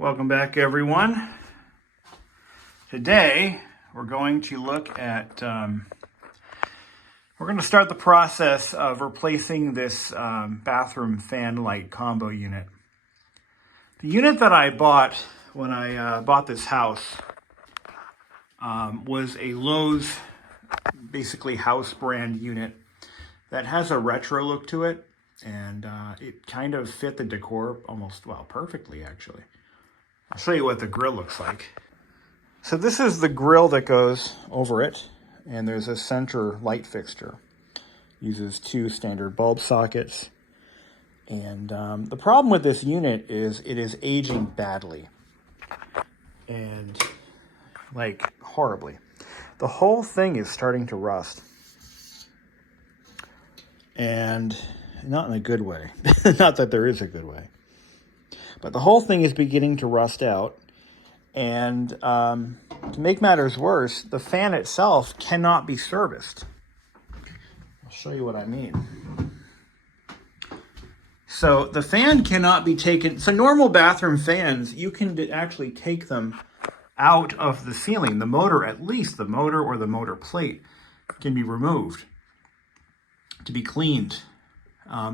Welcome back, everyone. Today we're going to look at we're going to start the process of replacing this bathroom fan light combo unit. The unit that I bought when I bought this house was a Lowe's, basically house brand unit that has a retro look to it, and it kind of fit the decor almost, well, perfectly actually. I'll show you what the grill looks like. So this is the grill that goes over it, and there's a center light fixture. Uses two standard bulb sockets. And the problem with this unit is it is aging badly. And like horribly. The whole thing is starting to rust. And not in a good way. Not that there is a good way. But the whole thing is beginning to rust out. And to make matters worse, the fan itself cannot be serviced. I'll show you what I mean. So the fan cannot be taken. So normal bathroom fans, you can actually take them out of the ceiling. The motor, at least the motor or the motor plate, can be removed to be cleaned.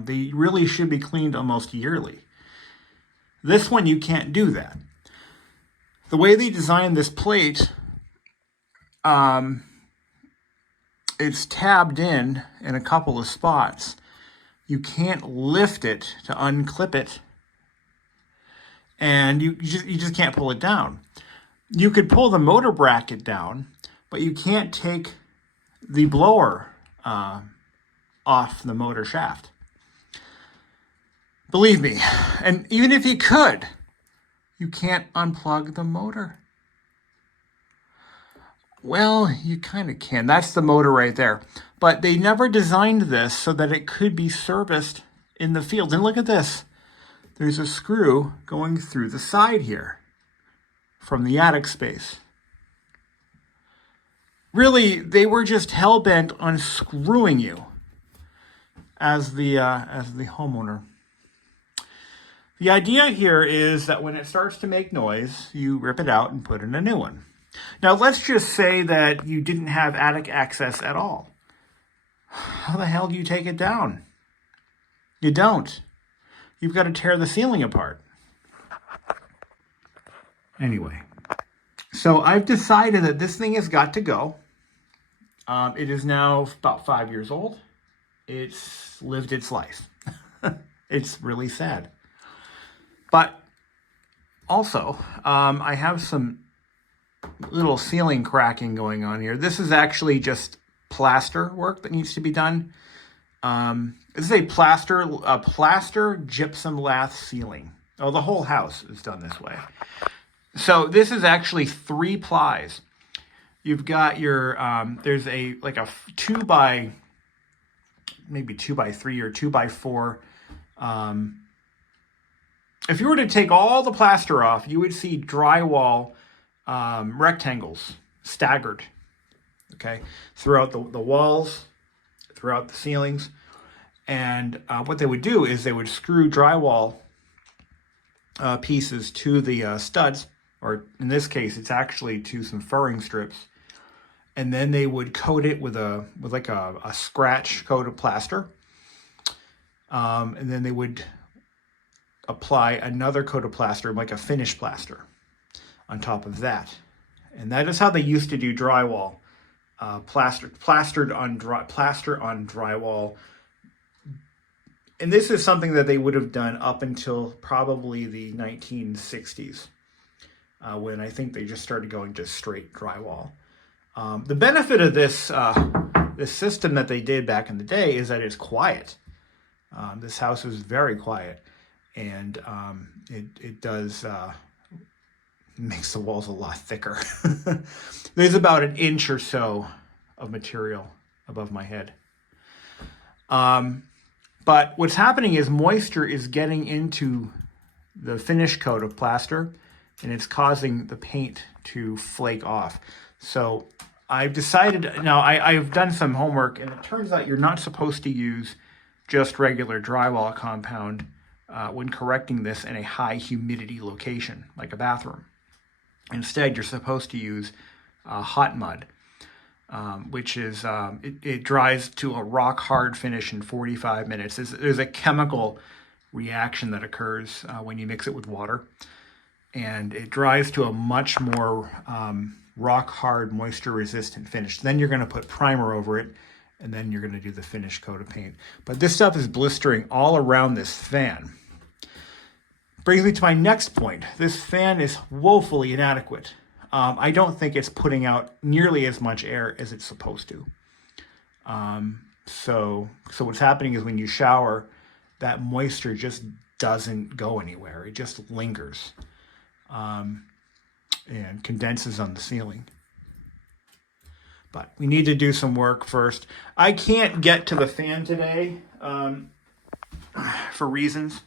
They really should be cleaned almost yearly. This one, you can't do that. The way they designed this plate, it's tabbed in a couple of spots. You can't lift it to unclip it, and you just can't pull it down. You could pull the motor bracket down, but you can't take the blower off the motor shaft. Believe me, and even if you could, you can't unplug the motor. Well, you kind of can. That's the motor right there. But they never designed this so that it could be serviced in the field. And look at this. There's a screw going through the side here from the attic space. Really, they were just hell-bent on screwing you as the homeowner. The idea here is that when it starts to make noise, you rip it out and put in a new one. Now, let's just say that you didn't have attic access at all. How the hell do you take it down? You don't. You've got to tear the ceiling apart. Anyway, so I've decided that this thing has got to go. It is now about 5 years old. It's lived its life. It's really sad. But also, I have some little ceiling cracking going on here. This is actually just plaster work that needs to be done. This is a plaster gypsum lath ceiling. Oh, the whole house is done this way. So this is actually 3 plies. You've got your, there's a 2 by 3 or 2 by 4. If you were to take all the plaster off, you would see drywall rectangles staggered, okay, throughout the walls, throughout the ceilings. And what they would do is they would screw drywall pieces to the studs, or in this case, it's actually to some furring strips. And then they would coat it with a scratch coat of plaster. And then they would apply another coat of plaster, like a finished plaster, on top of that. And that is how they used to do drywall. Plaster on drywall. And this is something that they would have done up until probably the 1960s, when I think they just started going to straight drywall. The benefit of this system that they did back in the day is that it's quiet. This house is very quiet, and it does makes the walls a lot thicker. There's about an inch or so of material above my head. But what's happening is moisture is getting into the finish coat of plaster, and it's causing the paint to flake off. So I've decided, now I've done some homework, and it turns out you're not supposed to use just regular drywall compound when correcting this in a high humidity location, like a bathroom. Instead, you're supposed to use hot mud, which is, it dries to a rock hard finish in 45 minutes. There's a chemical reaction that occurs when you mix it with water, and it dries to a much more rock hard, moisture resistant finish. Then you're going to put primer over it, and then you're going to do the finish coat of paint. But this stuff is blistering all around this fan. Brings me to my next point. This fan is woefully inadequate. I don't think it's putting out nearly as much air as it's supposed to. So what's happening is when you shower, that moisture just doesn't go anywhere. It just lingers and condenses on the ceiling. But we need to do some work first. I can't get to the fan today for reasons.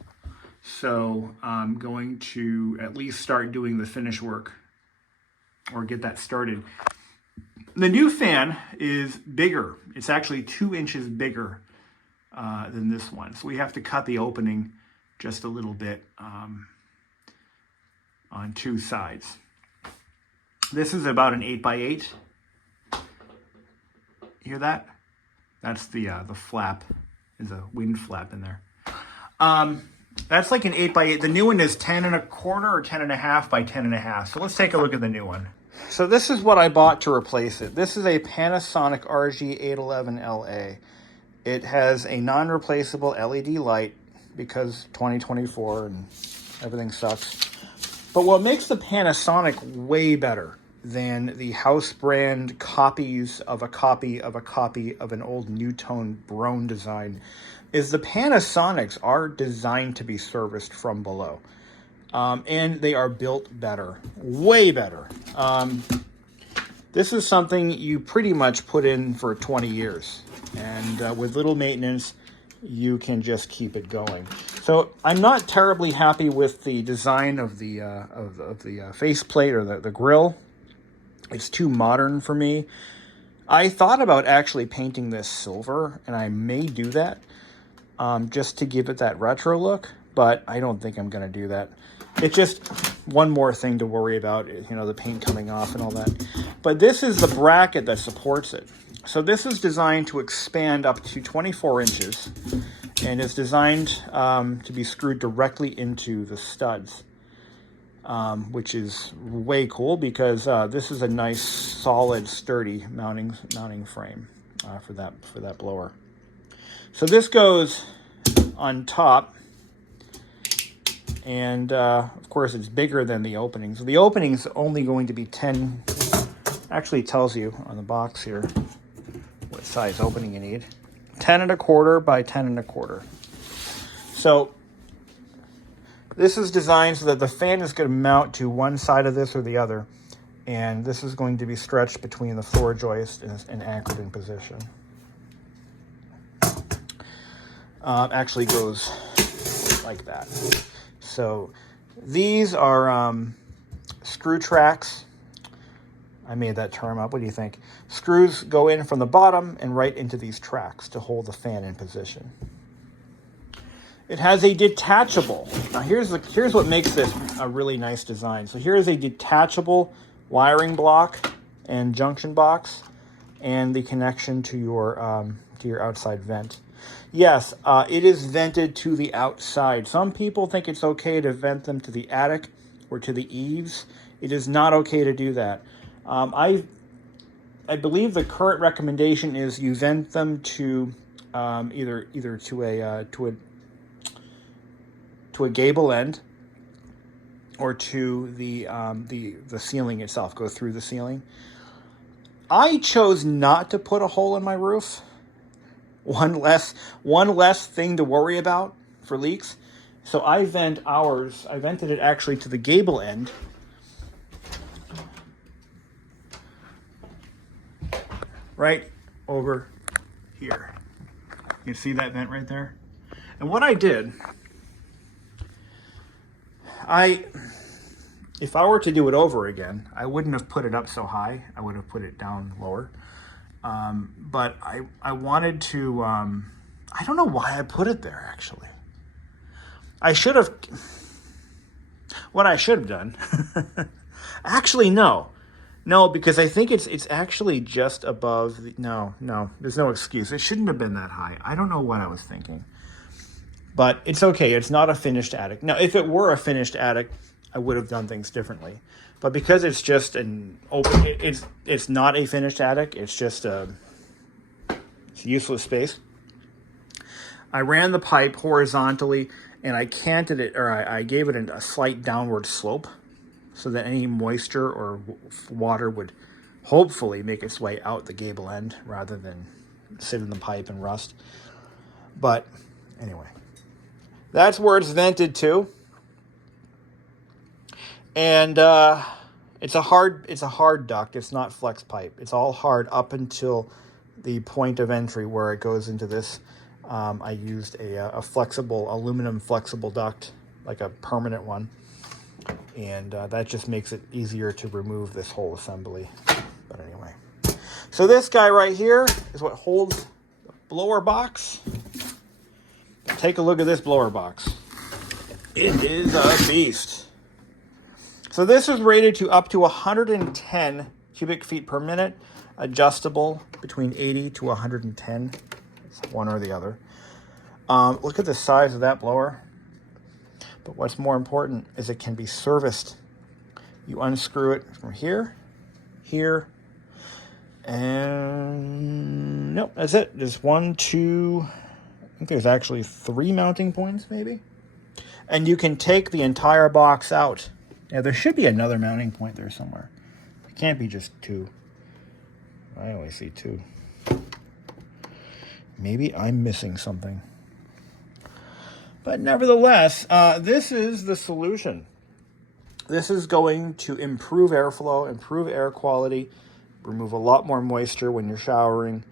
So I'm going to at least start doing the finish work or get that started. The new fan is bigger. It's actually 2 inches bigger than this one. So we have to cut the opening just a little bit on 2 sides. This is about an 8x8. Hear that? That's the flap. There's a wind flap in there. That's like an 8x8. The new one is 10 1/4 or 10 1/2 by 10 1/2. So let's take a look at the new one. So this is what I bought to replace it. This is a Panasonic RG811LA. It has a non-replaceable LED light because 2024 and everything sucks. But what makes the Panasonic way better than the house brand copies of a copy of a copy of an old Newtone Brone design is the Panasonics are designed to be serviced from below. And they are built better, way better. This is something you pretty much put in for 20 years. And with little maintenance, you can just keep it going. So I'm not terribly happy with the design of the faceplate or the grill. It's too modern for me. I thought about actually painting this silver, and I may do that just to give it that retro look, but I don't think I'm going to do that. It's just one more thing to worry about, you know, the paint coming off and all that. But this is the bracket that supports it. So this is designed to expand up to 24 inches, and is designed to be screwed directly into the studs. Which is way cool because this is a nice, solid, sturdy mounting frame for that blower. So this goes on top, and of course it's bigger than the opening. So the opening is only going to be 10. Actually, it tells you on the box here what size opening you need. 10 1/4 by 10 1/4. So this is designed so that the fan is going to mount to one side of this or the other, and this is going to be stretched between the floor joist and anchored in position. Actually goes like that. So these are screw tracks. I made that term up. What do you think? Screws go in from the bottom and right into these tracks to hold the fan in position. It has a detachable. Now here's what makes this a really nice design. So here is a detachable wiring block and junction box, and the connection to your outside vent. Yes, it is vented to the outside. Some people think it's okay to vent them to the attic or to the eaves. It is not okay to do that. I believe the current recommendation is you vent them to either to a gable end or to the ceiling itself, go through the ceiling. I chose not to put a hole in my roof. One less thing to worry about for leaks. So I vented it actually to the gable end. Right over here. You see that vent right there? And what I did, if I were to do it over again, I wouldn't have put it up so high. I would have put it down lower. But I wanted to, I don't know why I put it there actually. I should have, what I should have done, actually, no, because I think it's actually just above, no, there's no excuse. It shouldn't have been that high. I don't know what I was thinking, but it's okay. It's not a finished attic. Now, if it were a finished attic, I would have done things differently, but because it's just an open, it's not a finished attic. It's just it's useless space. I ran the pipe horizontally and I canted it, or I gave it a slight downward slope so that any moisture or water would hopefully make its way out the gable end rather than sit in the pipe and rust. But anyway, that's where it's vented to. And it's a hard duct. It's not flex pipe. It's all hard up until the point of entry where it goes into this. I used a flexible, aluminum flexible duct, like a permanent one. And that just makes it easier to remove this whole assembly. But anyway. So this guy right here is what holds the blower box. Take a look at this blower box. It is a beast. So this is rated to up to 110 cubic feet per minute, adjustable between 80 to 110. It's one or the other. Look at the size of that blower. But what's more important is it can be serviced. You unscrew it from here, and nope, that's it. There's 1, 2, I think there's actually 3 mounting points maybe. And you can take the entire box out. Yeah, there should be another mounting point there somewhere. It can't be just 2. I only see 2. Maybe I'm missing something. But nevertheless, this is the solution. This is going to improve airflow, improve air quality, remove a lot more moisture when you're showering.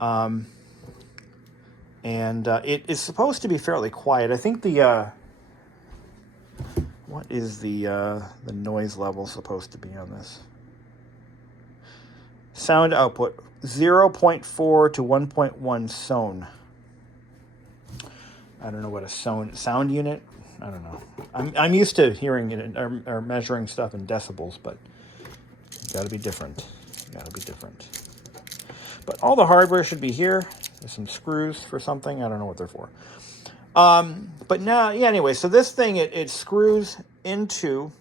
And it is supposed to be fairly quiet. I think the... what is the noise level supposed to be on this? Sound output, 0.4 to 1.1 SON. I don't know what a sound unit. I don't know. I'm used to hearing it or measuring stuff in decibels, but you got to be different. But all the hardware should be here. There's some screws for something. I don't know what they're for. But now, yeah. Anyway, so this thing it screws into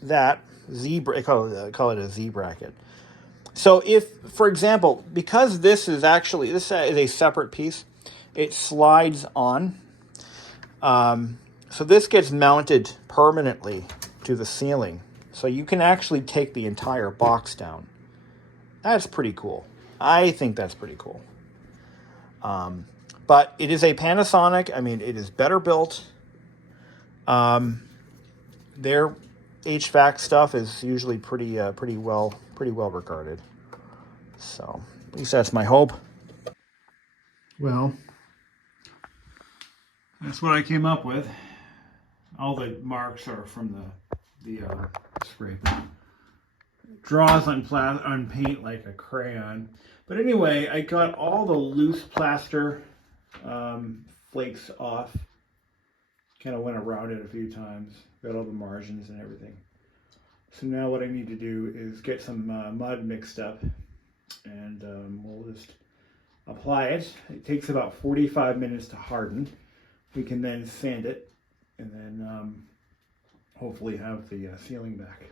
that Z. I call it a Z bracket. So if, for example, because this is a separate piece. It slides on. So this gets mounted permanently to the ceiling. So you can actually take the entire box down. That's pretty cool. I think that's pretty cool. But it is a Panasonic. I mean, it is better built. Their HVAC stuff is usually pretty well regarded. So at least that's my hope. Well, that's what I came up with. All the marks are from the scraping. Draws on paint like a crayon. But anyway, I got all the loose plaster flakes off. Kind of went around it a few times. Got all the margins and everything. So now what I need to do is get some mud mixed up. And we'll just apply it. It takes about 45 minutes to harden. We can then sand it and then hopefully have the ceiling back.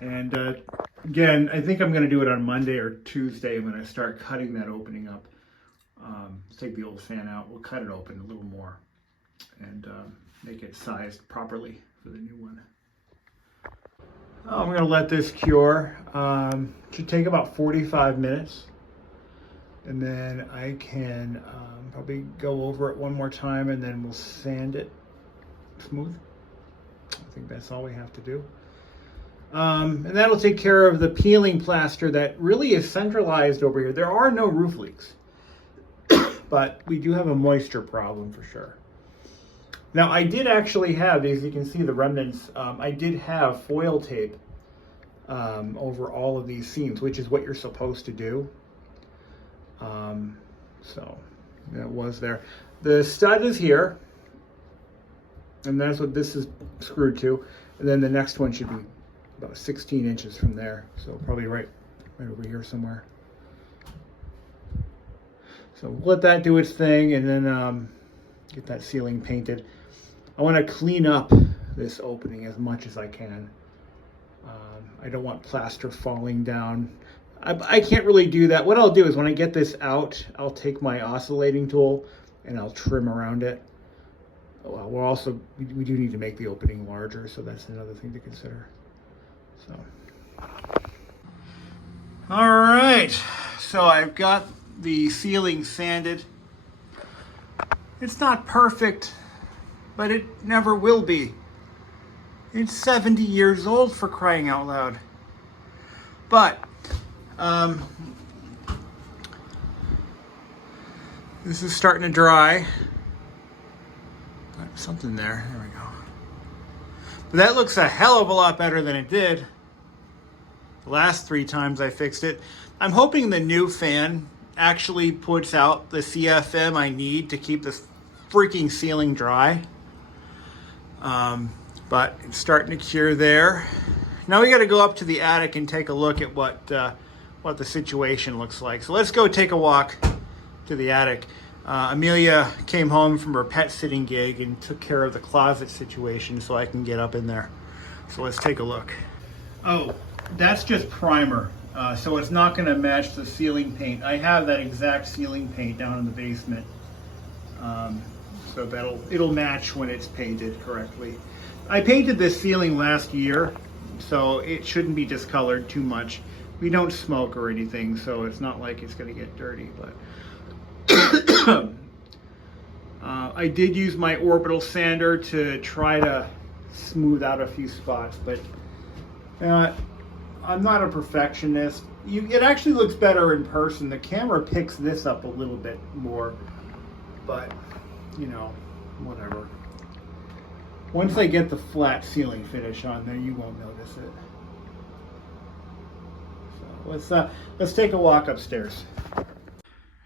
And again, I think I'm going to do it on Monday or Tuesday when I start cutting that opening up. Let's take the old fan out. We'll cut it open a little more and make it sized properly for the new one. I'm going to let this cure. Should take about 45 minutes. And then I can probably go over it one more time and then we'll sand it smooth. I think that's all we have to do. And that'll take care of the peeling plaster that really is centralized over here. There are no roof leaks, but we do have a moisture problem for sure. Now I did actually have, as you can see the remnants, I did have foil tape over all of these seams, which is what you're supposed to do. So that was there. the stud is here, and that's what this is screwed to. And then the next one should be about 16 inches from there. So probably right over here somewhere. So let that do its thing, and then get that ceiling painted. I want to clean up this opening as much as I can. I don't want plaster falling down. I can't really do that. What I'll do is when I get this out, I'll take my oscillating tool and I'll trim around it. Well, we do need to make the opening larger, so that's another thing to consider. So, all right. So I've got the ceiling sanded. It's not perfect, but it never will be. It's 70 years old, for crying out loud. But this is starting to dry. Got something there. There we go. But that looks a hell of a lot better than it did the last 3 times I fixed it. I'm hoping the new fan actually puts out the CFM I need to keep this freaking ceiling dry. But it's starting to cure there. Now we got to go up to the attic and take a look at what the situation looks like. So let's go take a walk to the attic. Amelia came home from her pet sitting gig and took care of the closet situation so I can get up in there. So let's take a look. Oh, that's just primer. So it's not going to match the ceiling paint. I have that exact ceiling paint down in the basement. So it'll match when it's painted correctly. I painted this ceiling last year, so it shouldn't be discolored too much. We don't smoke or anything, so it's not like it's going to get dirty. But I did use my orbital sander to try to smooth out a few spots, but I'm not a perfectionist. It actually looks better in person. The camera picks this up a little bit more, but you know, whatever. Once I get the flat ceiling finish on there, you won't notice it. So let's take a walk upstairs.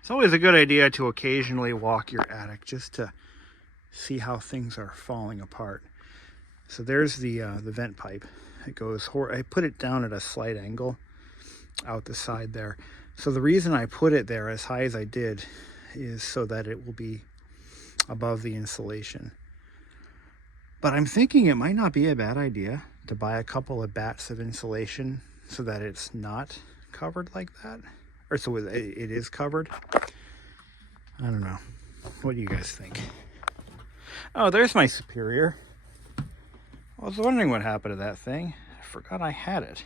It's always a good idea to occasionally walk your attic just to see how things are falling apart. So there's the vent pipe. It goes. I put it down at a slight angle out the side there. So the reason I put it there as high as I did is so that it will be above the insulation. But I'm thinking it might not be a bad idea to buy a couple of bats of insulation so that it's not covered like that. Or so it is covered. I don't know. What do you guys think? Oh, there's my Superior. I was wondering what happened to that thing. I forgot I had it.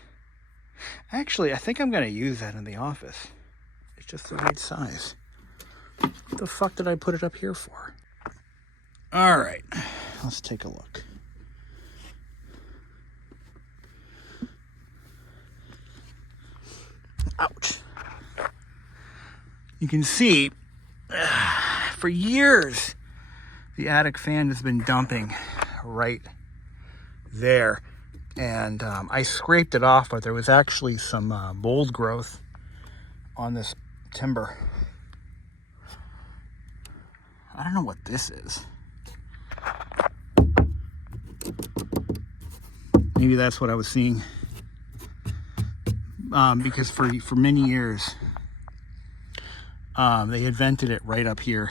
Actually, I think I'm going to use that in the office. It's just the right size. What the fuck did I put it up here for? All right, let's take a look. Ouch. You can see, for years, the attic fan has been dumping right there. And I scraped it off, but there was actually some mold growth on this timber. I don't know what this is. Maybe that's what I was seeing. Because for many years, they had vented it right up here.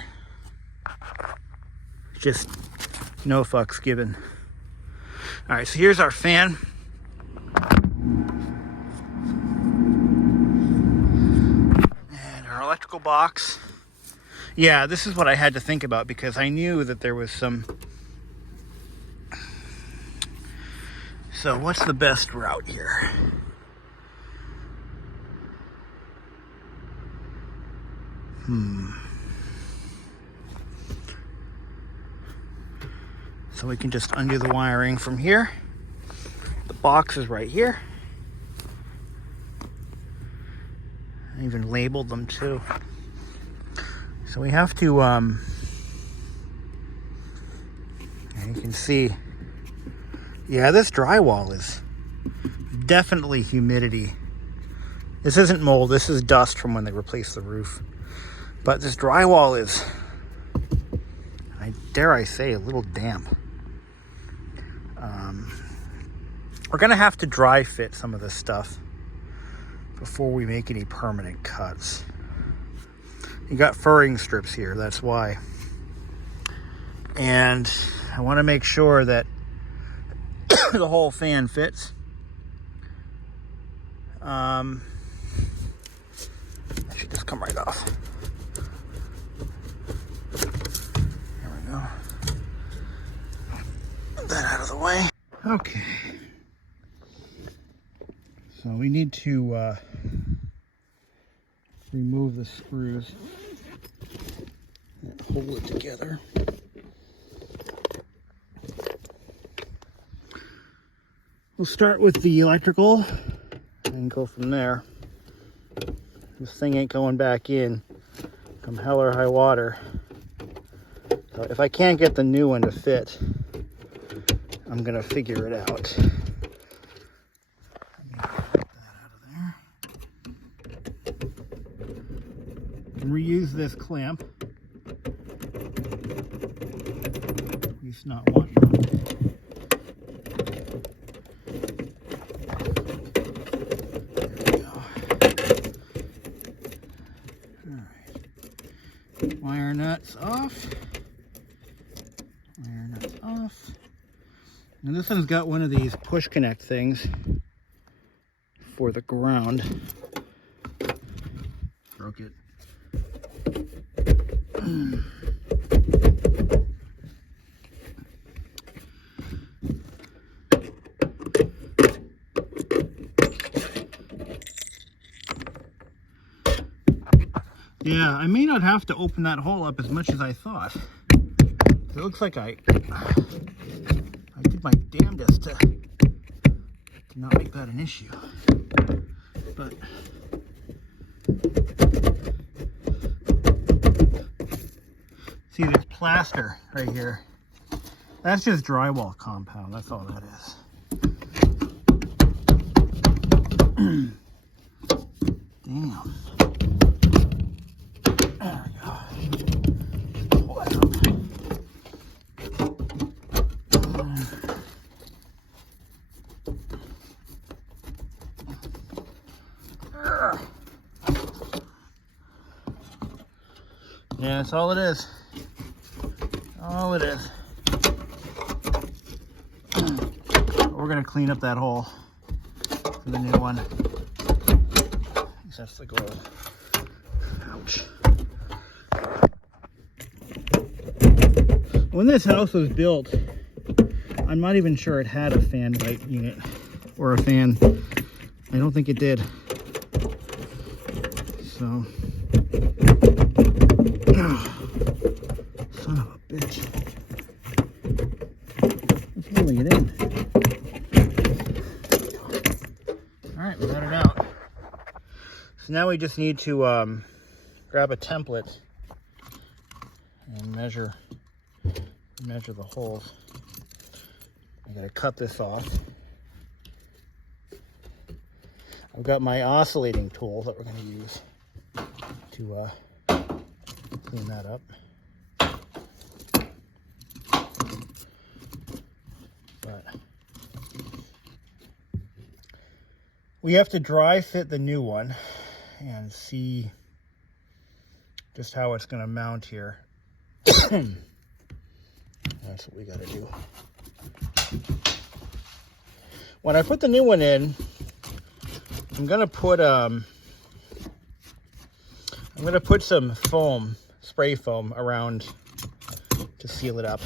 Just no fucks given. All right, so here's our fan. And our electrical box. Yeah, this is what I had to think about because I knew that there was some... So what's the best route here? So we can just undo the wiring from here. The box is right here. I even labeled them too. So we have to, you can see, yeah, this drywall is definitely humidity. This isn't mold, this is dust from when they replaced the roof. But this drywall is dare I say, a little damp. We're gonna have to dry fit some of this stuff before we make any permanent cuts. You got furring strips here, that's why. And I want to make sure that the whole fan fits. That should just come right off. There we go. Get that out of the way. Okay. So we need to remove the screws and hold it together. We'll start with the electrical and go from there. This thing ain't going back in come hell or high water. So if I can't get the new one to fit, I'm gonna figure it out. Reuse this clamp. At least not one. There we go. Alright. Wire nuts off. Wire nuts off. And this one's got one of these push connect things for the ground. Broke it. Yeah, I may not have to open that hole up as much as I thought. It looks like I did my damnedest to not make that an issue. But see, there's plaster right here. That's just drywall compound. That's all that is. Damn. There we go. Pull that up. Yeah, that's all it is. All it is. We're gonna clean up that hole for the new one. That's the goal. Ouch. When this house was built, I'm not even sure it had a fan light unit or a fan. I don't think it did. So, son of a bitch. It's holding it in. All right, we got it out. So now we just need to grab a template and measure the holes. I gotta cut this off. I've got my oscillating tool that we're gonna use to clean that up. But we have to dry fit the new one and see just how it's going to mount here. That's what we got to do. When I put the new one in, I'm going to put some foam, spray foam around to seal it up.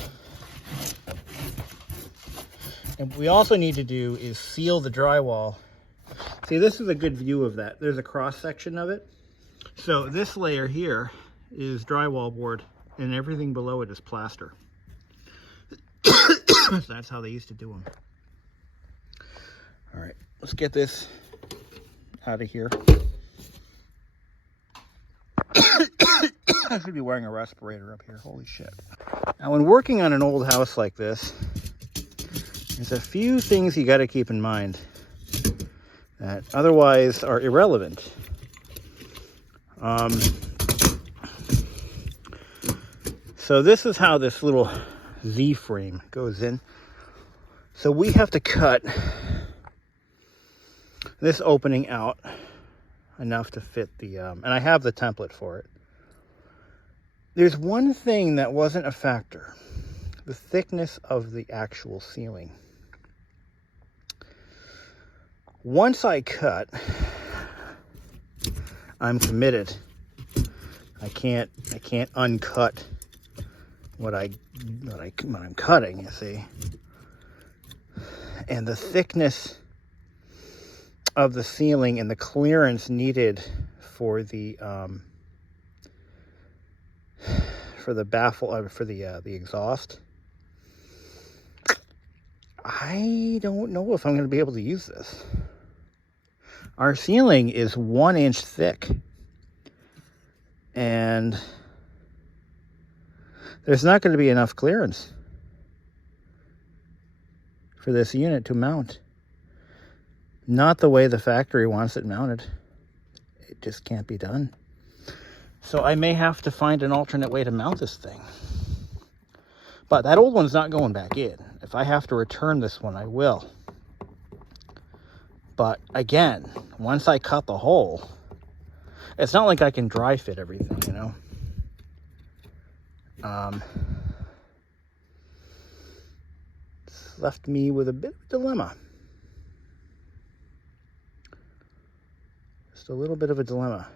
And what we also need to do is seal the drywall. See, this is a good view of that. There's a cross section of it. So this layer here is drywall board and everything below it is plaster. So that's how they used to do them. All right, let's get this out of here. I should be wearing a respirator up here. Holy shit. Now, when working on an old house like this, there's a few things you got to keep in mind that otherwise are irrelevant. So this is how this little Z-frame goes in. So we have to cut this opening out enough to fit the, and I have the template for it. There's one thing that wasn't a factor: the thickness of the actual ceiling. Once I cut, I'm committed. I can't uncut what I'm cutting, you see. And the thickness of the ceiling and the clearance needed for the baffle, for the exhaust, I don't know if I'm going to be able to use this. Our ceiling is 1 inch thick, and there's not going to be enough clearance for this unit to mount. Not the way the factory wants it mounted. It just can't be done. So I may have to find an alternate way to mount this thing. But that old one's not going back in. If I have to return this one, I will. But again, once I cut the hole, it's not like I can dry fit everything, you know. It's left me with a bit of a dilemma. Just a little bit of a dilemma.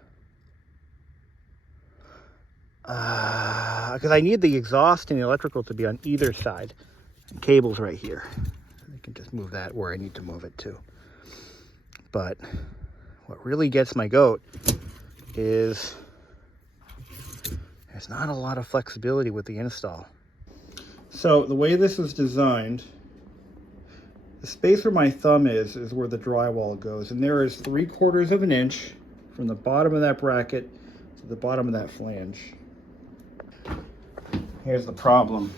Because I need the exhaust and the electrical to be on either side. And cable's right here. I can just move that where I need to move it to. But what really gets my goat is there's not a lot of flexibility with the install. So the way this is designed, the space where my thumb is where the drywall goes. And there is 3/4 of an inch from the bottom of that bracket to the bottom of that flange. Here's the problem.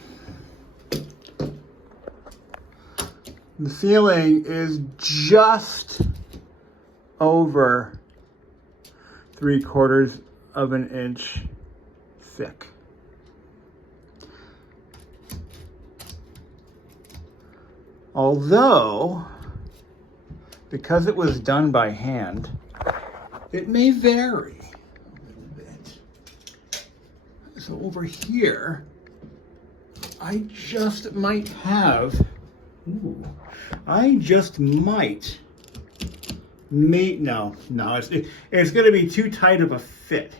The ceiling is just over 3/4 of an inch thick. Although, because it was done by hand, it may vary a little bit. So over here, I just might have, no, it's going to be too tight of a fit.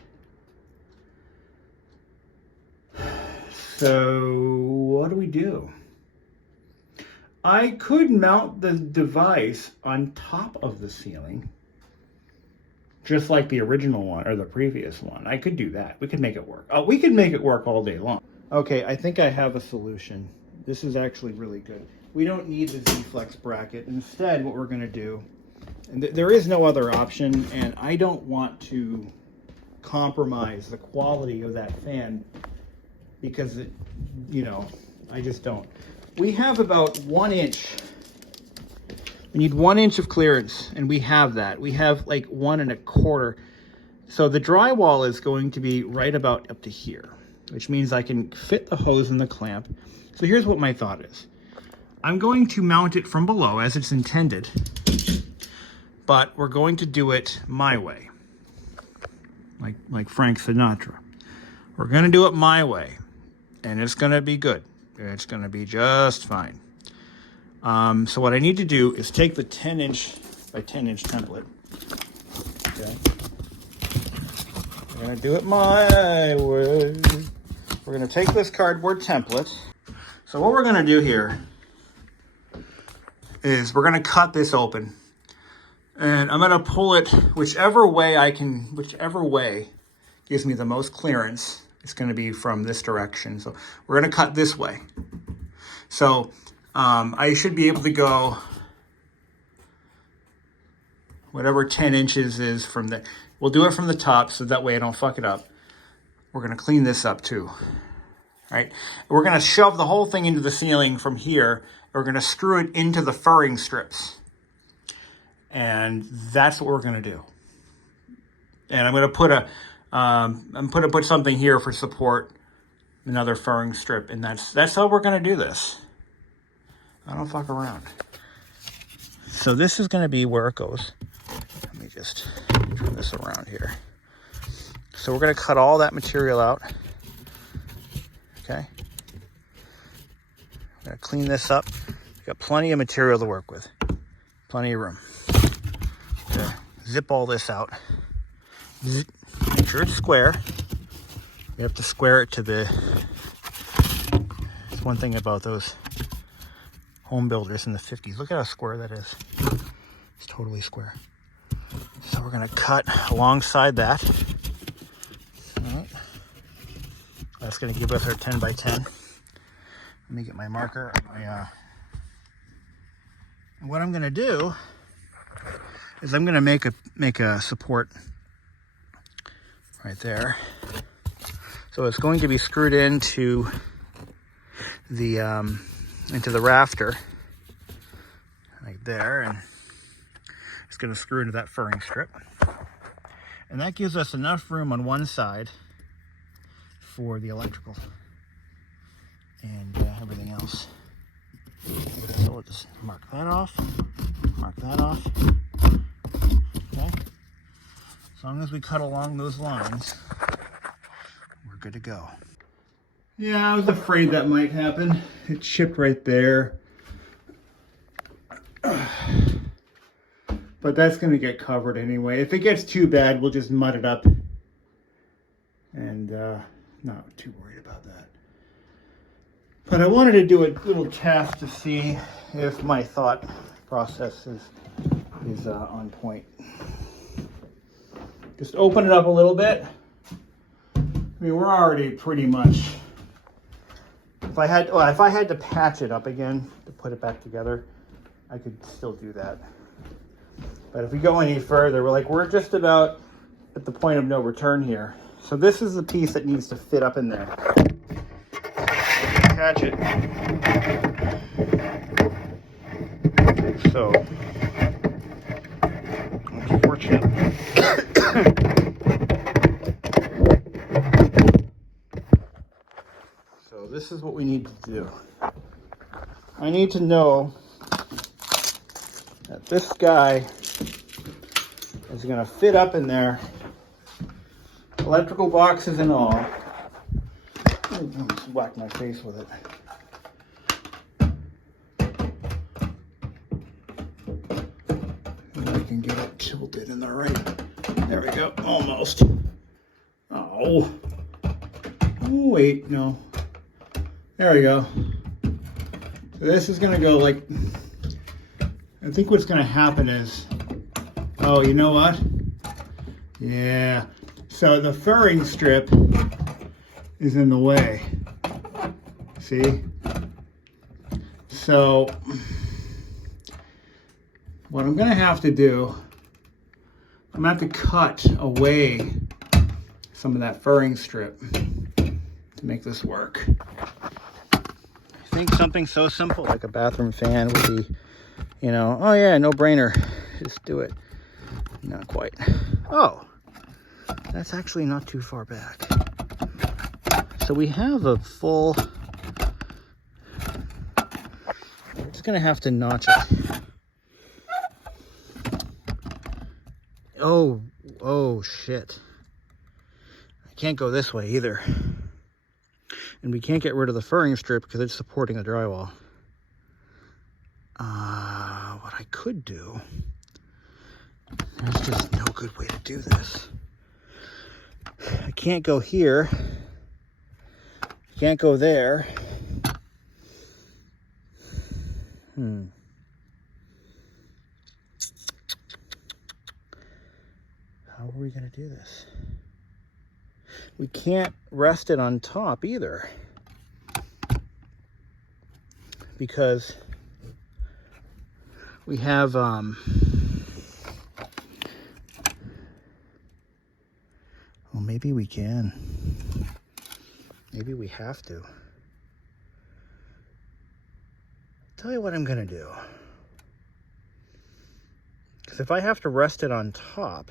So what do we do? I could mount the device on top of the ceiling, just like the original one or the previous one. I could do that. We could make it work. Oh, we could make it work all day long. Okay, I think I have a solution. This is actually really good. We don't need the Z-Flex bracket. Instead, what we're going to do, and there is no other option, and I don't want to compromise the quality of that fan because, I just don't. We have about 1 inch. We need 1 inch of clearance, and we have that. We have like 1 1/4. So the drywall is going to be right about up to here, which means I can fit the hose in the clamp. So here's what my thought is. I'm going to mount it from below as it's intended, but we're going to do it my way, like Frank Sinatra. We're going to do it my way, and it's going to be good. It's going to be just fine. So what I need to do is take the 10 inch by 10 inch template. Okay. We're going to do it my way. We're going to take this cardboard template. So what we're going to do here is we're going to cut this open. And I'm going to pull it whichever way gives me the most clearance. It's going to be from this direction. So we're going to cut this way. So I should be able to go whatever 10 inches is from the, we'll do it from the top so that way I don't fuck it up. We're going to clean this up too. Right? We're going to shove the whole thing into the ceiling from here. We're going to screw it into the furring strips. And that's what we're going to do. And I'm going to put something here for support another furring strip, and that's how we're going to do this. I don't fuck around. So this is going to be where it goes. Let me just turn this around here. So we're going to cut all that material out. Okay. I'm going to clean this up. We've got plenty of material to work with. Plenty of room. Okay. Zip all this out. Make sure it's square. We have to square it to the... It's one thing about those home builders in the 50s. Look at how square that is. It's totally square. So we're going to cut alongside that. All right. That's going to give us our 10 by 10. Let me get my marker. And what I'm going to do is I'm going to make a support right there. So it's going to be screwed into the rafter right there, and it's going to screw into that furring strip. And that gives us enough room on one side for the electrical and everything else. So we'll just mark that off, mark that off. Okay. As long as we cut along those lines, we're good to go. Yeah, I was afraid that might happen. It chipped right there. But that's going to get covered anyway. If it gets too bad, we'll just mud it up. And not too worried about that. But I wanted to do a little test to see if my thought process is on point. Just open it up a little bit. I mean, we're already pretty much... If I had to patch it up again to put it back together, I could still do that. But if we go any further, we're just about at the point of no return here. So this is the piece that needs to fit up in there. Attach it. So, unfortunately. So this is what we need to do. I need to know that this guy is going to fit up in there, electrical boxes and all. Let me just whack my face with it. And I can get it tilted in the right. There we go, almost. Oh, wait, no. There we go. So this is going to go like, I think what's going to happen is, oh, you know what? Yeah. So the furring strip is in the way. See? So what I'm going to have to do, I'm going to have to cut away some of that furring strip to make this work. I think something so simple like a bathroom fan would be, oh yeah, no brainer. Just do it. Not quite. Oh, that's actually not too far back. So we have a full, we're just going to have to notch it. Oh shit. I can't go this way either. And we can't get rid of the furring strip because it's supporting the drywall. What I could do, there's just no good way to do this. I can't go here. Can't go there. How are we going to do this? We can't rest it on top either, because we have well, maybe we can. Maybe we have to. Tell you what I'm gonna do. Because if I have to rest it on top,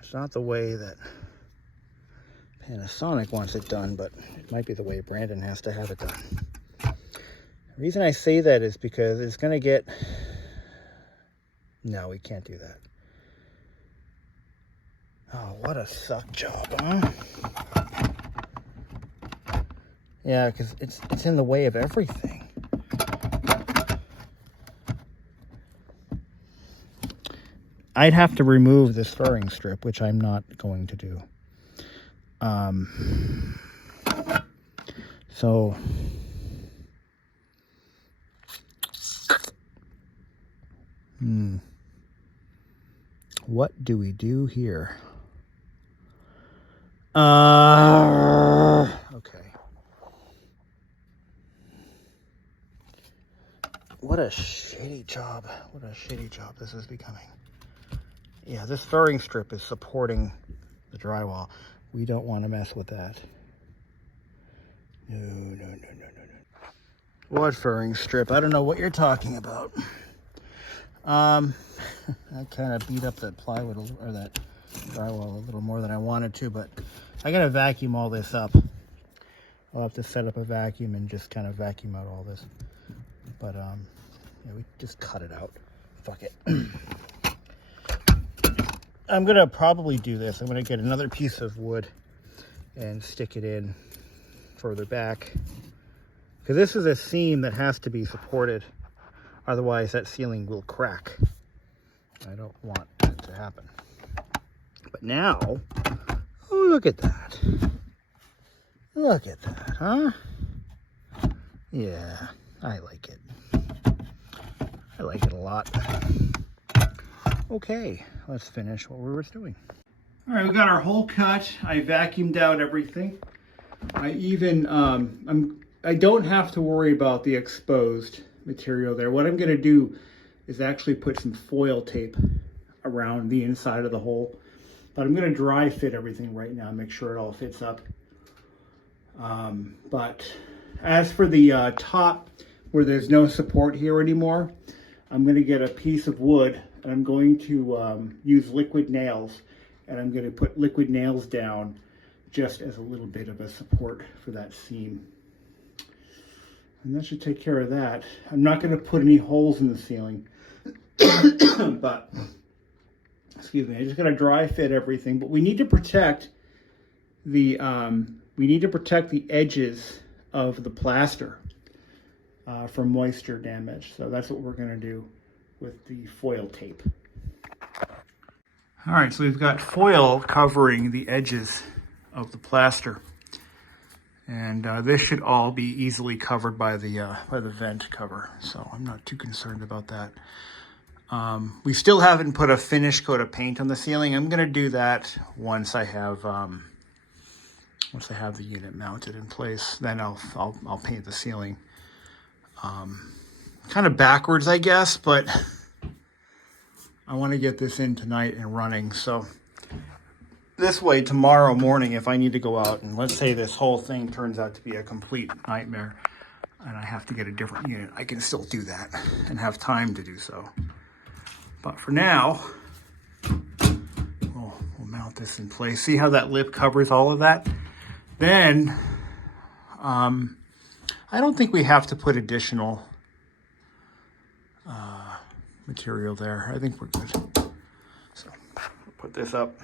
it's not the way that Panasonic wants it done, but it might be the way Brandon has to have it done. The reason I say that is because it's going to get... No, we can't do that. Oh, what a suck job, huh? Yeah, because it's in the way of everything. I'd have to remove this furring strip, which I'm not going to do. So what do we do here? Okay. What a shitty job. What a shitty job this is becoming. Yeah, this furring strip is supporting the drywall. We don't want to mess with that. No. What furring strip? I don't know what you're talking about. I kind of beat up that plywood or that drywall a little more than I wanted to, but I gotta vacuum all this up. I'll have to set up a vacuum and just kind of vacuum out all this. But yeah, we just cut it out. Fuck it. I'm gonna probably do this. I'm gonna get another piece of wood and stick it in further back, because this is a seam that has to be supported, otherwise that ceiling will crack. I don't want that to happen. But now, oh, look at that. Look at that, huh? Yeah, I like it. I like it a lot. Okay, let's finish what we were doing. All right, we got our hole cut. I vacuumed out everything. I even, I don't have to worry about the exposed material there. What I'm gonna do is actually put some foil tape around the inside of the hole. But I'm gonna dry fit everything right now, make sure it all fits up. But as for the top, where there's no support here anymore, I'm gonna get a piece of wood and I'm going to use liquid nails, and I'm gonna put liquid nails down just as a little bit of a support for that seam. And that should take care of that. I'm not gonna put any holes in the ceiling, but excuse me, I just gotta dry fit everything. But we need to protect the edges of the plaster from moisture damage. So that's what we're gonna do with the foil tape. All right, so we've got foil covering the edges of the plaster, and this should all be easily covered by the vent cover. So I'm not too concerned about that. We still haven't put a finish coat of paint on the ceiling. I'm gonna do that once I have the unit mounted in place. Then I'll paint the ceiling. Kind of backwards, I guess, but I want to get this in tonight and running. So this way, tomorrow morning, if I need to go out and let's say this whole thing turns out to be a complete nightmare and I have to get a different unit, I can still do that and have time to do so. But for now, we'll mount this in place. See how that lip covers all of that? Then, I don't think we have to put additional material there. I think we're good. So, I'll put this up.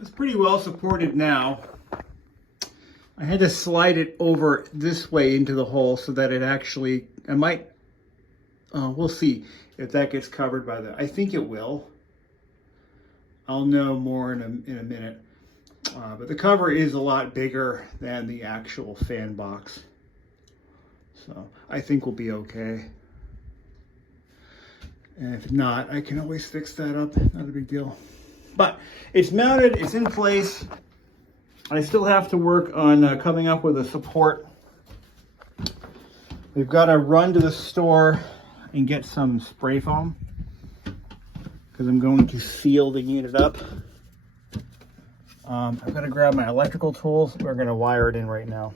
It's pretty well supported now. I had to slide it over this way into the hole so that it actually, we'll see if that gets covered by the, I think it will. I'll know more in a minute. But the cover is a lot bigger than the actual fan box. So I think we'll be okay. And if not, I can always fix that up. Not a big deal. But it's mounted, it's in place. I still have to work on coming up with a support. We've got to run to the store and get some spray foam, because I'm going to seal the unit up. I've got to grab my electrical tools. We're going to wire it in right now.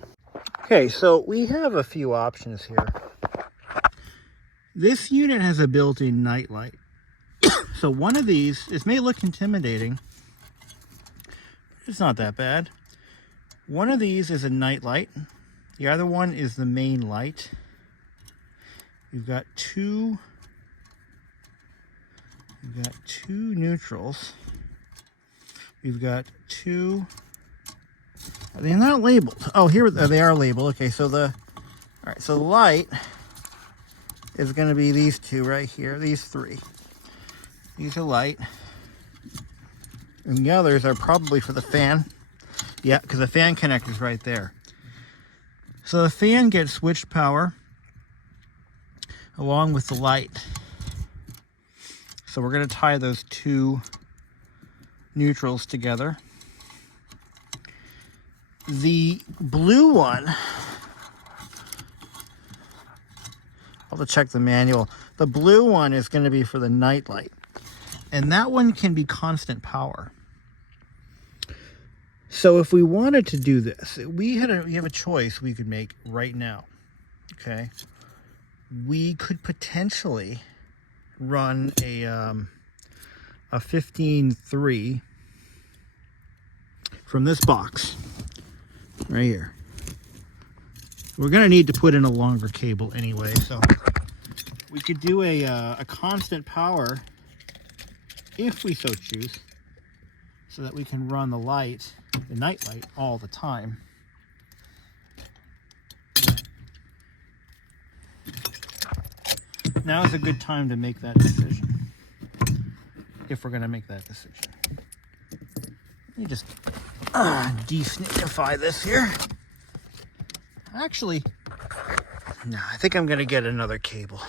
Okay, so we have a few options here. This unit has a built-in night light. So one of these, this may look intimidating. It's not that bad. One of these is a night light. The other one is the main light. You've got two neutrals. We've got two. They're not labeled. Oh, here they are labeled. Okay, so all right, so the light is going to be these two right here. These three. These are light, and the others are probably for the fan. Yeah, because the fan connector's right there. So the fan gets switched power along with the light. So we're going to tie those two neutrals together. The blue one, I'll have to check the manual. The blue one is going to be for the night light, and that one can be constant power. So if we wanted to do this, we have a choice we could make right now. Okay, we could potentially run a 15.3 from this box right here. We're going to need to put in a longer cable anyway, so we could do a constant power if we so choose, so that we can run the light, the night light, all the time. Now is a good time to make that decision, if we're going to make that decision. Let me just de-snakify this here. Actually, no, I think I'm going to get another cable,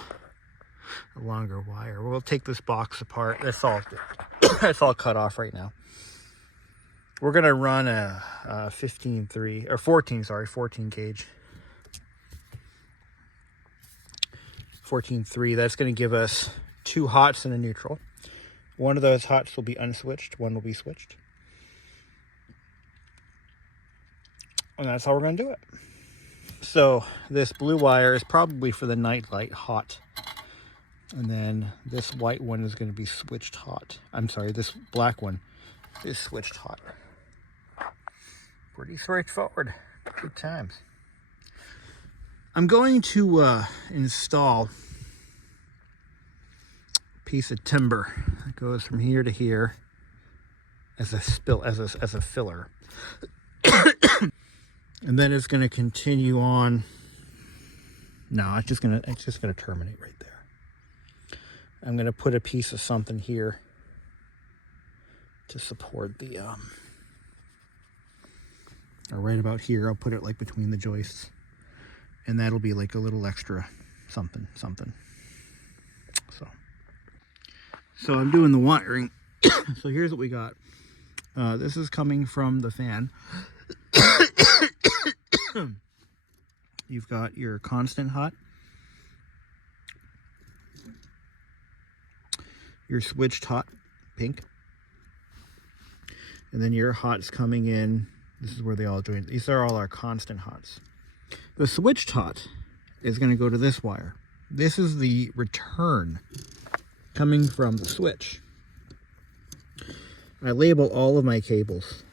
a longer wire. We'll take this box apart. That's all cut off right now. We're going to run a 14 gauge. 14.3. That's going to give us two hots and a neutral. One of those hots will be unswitched, one will be switched. And that's how we're going to do it. So this blue wire is probably for the night light hot. And then this white one is going to be switched hot. I'm sorry, this black one is switched hot. Pretty straightforward. Good times. I'm going to install a piece of timber that goes from here to here as a filler. And then it's going to continue on. No, it's just going to terminate right there. I'm going to put a piece of something here to support the or right about here. I'll put it like between the joists, and that'll be like a little extra something. So I'm doing the wiring. So here's what we got. This is coming from the fan. You've got your constant hot, your switched hot, pink, and then your hot's coming in. This is where they all join. These are all our constant hots. The switched hot is going to go to this wire. This is the return coming from the switch. I label all of my cables.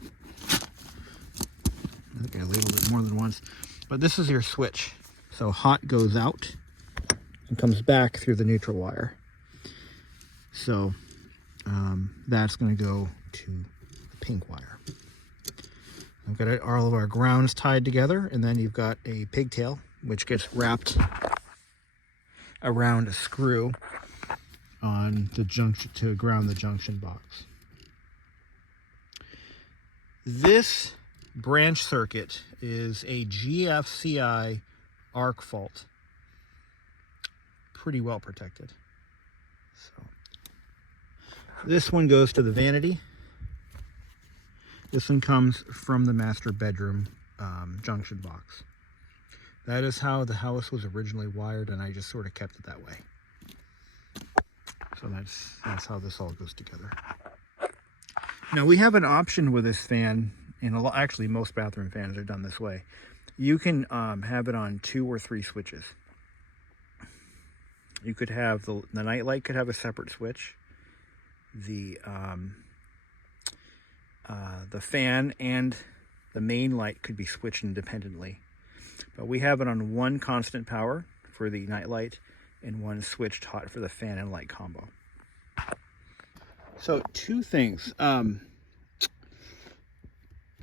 I think I labeled it more than once. But this is your switch. So hot goes out and comes back through the neutral wire. So that's going to go to the pink wire. I've got all of our grounds tied together, and then you've got a pigtail which gets wrapped around a screw on the junction to ground the junction box. This branch circuit is a GFCI arc fault. Pretty well protected. So this one goes to the vanity. This one comes from the master bedroom junction box. That is how the house was originally wired, and I just sort of kept it that way. So that's how this all goes together. Now we have an option with this fan, and actually most bathroom fans are done this way. You can have it on 2 or 3 switches. You could have the night light could have a separate switch. The fan and The main light could be switched independently. But we have it on one constant power for the night light and one switched hot for the fan and light combo. So 2 things.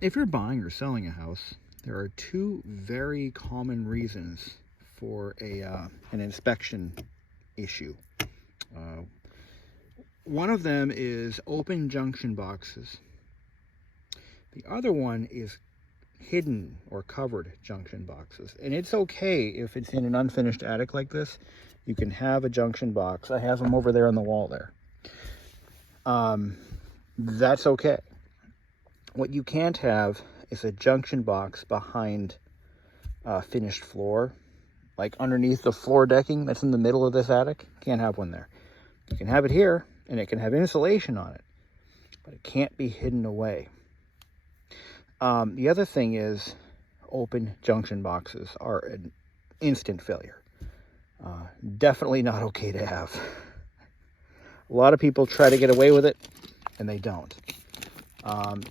If you're buying or selling a house, there are 2 very common reasons for an inspection issue. One of them is open junction boxes. The other one is hidden or covered junction boxes. And it's okay if it's in an unfinished attic like this. You can have a junction box. I have them over there on the wall there. That's okay. What you can't have is a junction box behind a finished floor, like underneath the floor decking that's in the middle of this attic. Can't have one there. You can have it here, and it can have insulation on it, but it can't be hidden away. The other thing is open junction boxes are an instant failure. Definitely not okay to have. A lot of people try to get away with it, and they don't.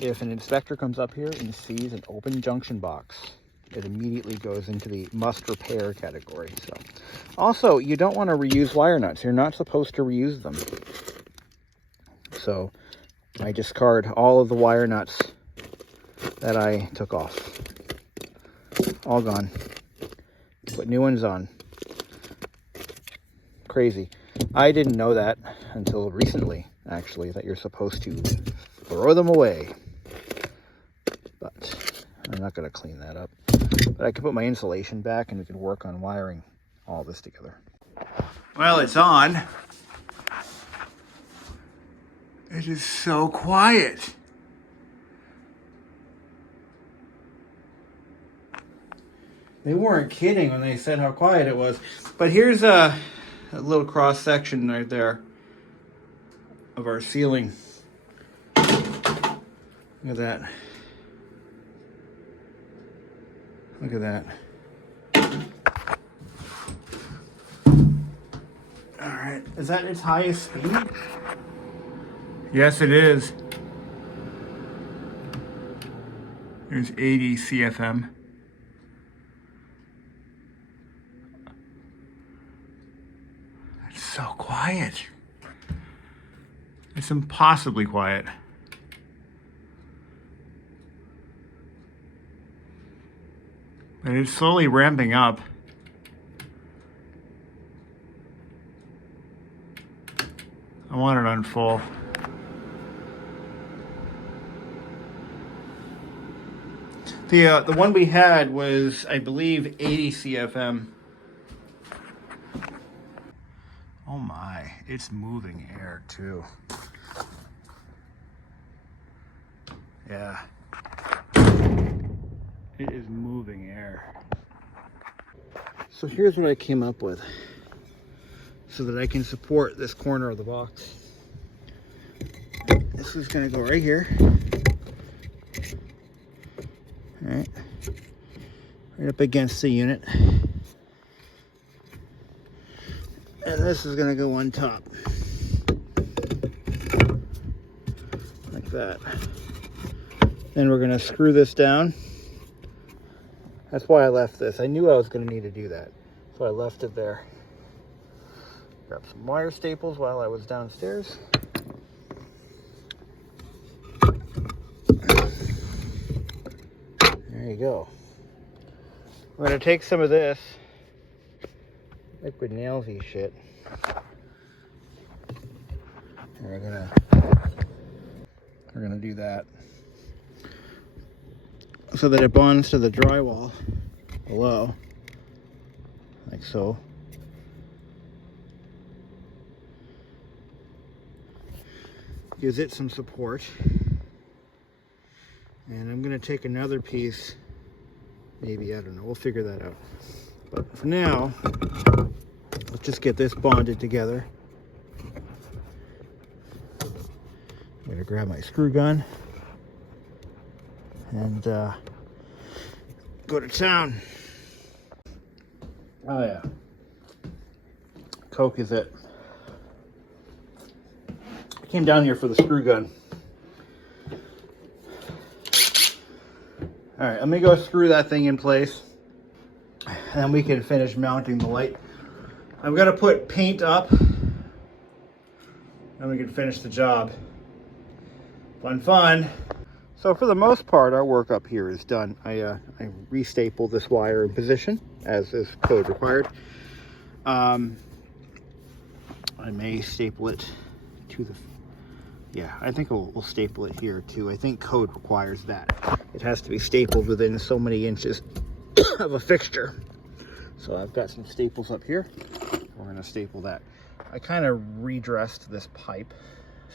If an inspector comes up here and sees an open junction box, it immediately goes into the must repair category. So, also, you don't want to reuse wire nuts. You're not supposed to reuse them. So I discard all of the wire nuts that I took off. All gone. Put new ones on. Crazy. I didn't know that until recently, actually, that you're supposed to throw them away. But I'm not going to clean that up. But I can put my insulation back and we can work on wiring all this together. Well, it's on. It is so quiet. They weren't kidding when they said how quiet it was. But here's a little cross section right there of our ceiling. Look at that. Look at that. All right, is that its highest speed? Yes, it is. There's 80 CFM. It's so quiet. It's impossibly quiet. And it's slowly ramping up. I want it on full. The one we had was, I believe, 80 CFM. Oh my, it's moving air too. Yeah. It is moving air. So here's what I came up with so that I can support this corner of the box. This is gonna go right here. All right. Right up against the unit. And this is gonna go on top. Like that. Then we're gonna screw this down. That's why I left this. I knew I was going to need to do that. So I left it there. Grab some wire staples while I was downstairs. There you go. We're going to take some of this liquid nailsy shit. And we're going to do that, so that it bonds to the drywall below, like so. Gives it some support. And I'm gonna take another piece, maybe, I don't know, we'll figure that out. But for now, let's just get this bonded together. I'm gonna grab my screw gun and go to town. Oh yeah, Coke is it. I came down here for the screw gun. All right, let me go screw that thing in place, and then we can finish mounting the light. I'm gonna put paint up, and we can finish the job. Fun, fun. So for the most part, our work up here is done. I restapled this wire in position, as is code required. I may staple it to the... Yeah, I think we'll staple it here too. I think code requires that. It has to be stapled within so many inches of a fixture. So I've got some staples up here. We're gonna staple that. I kind of redressed this pipe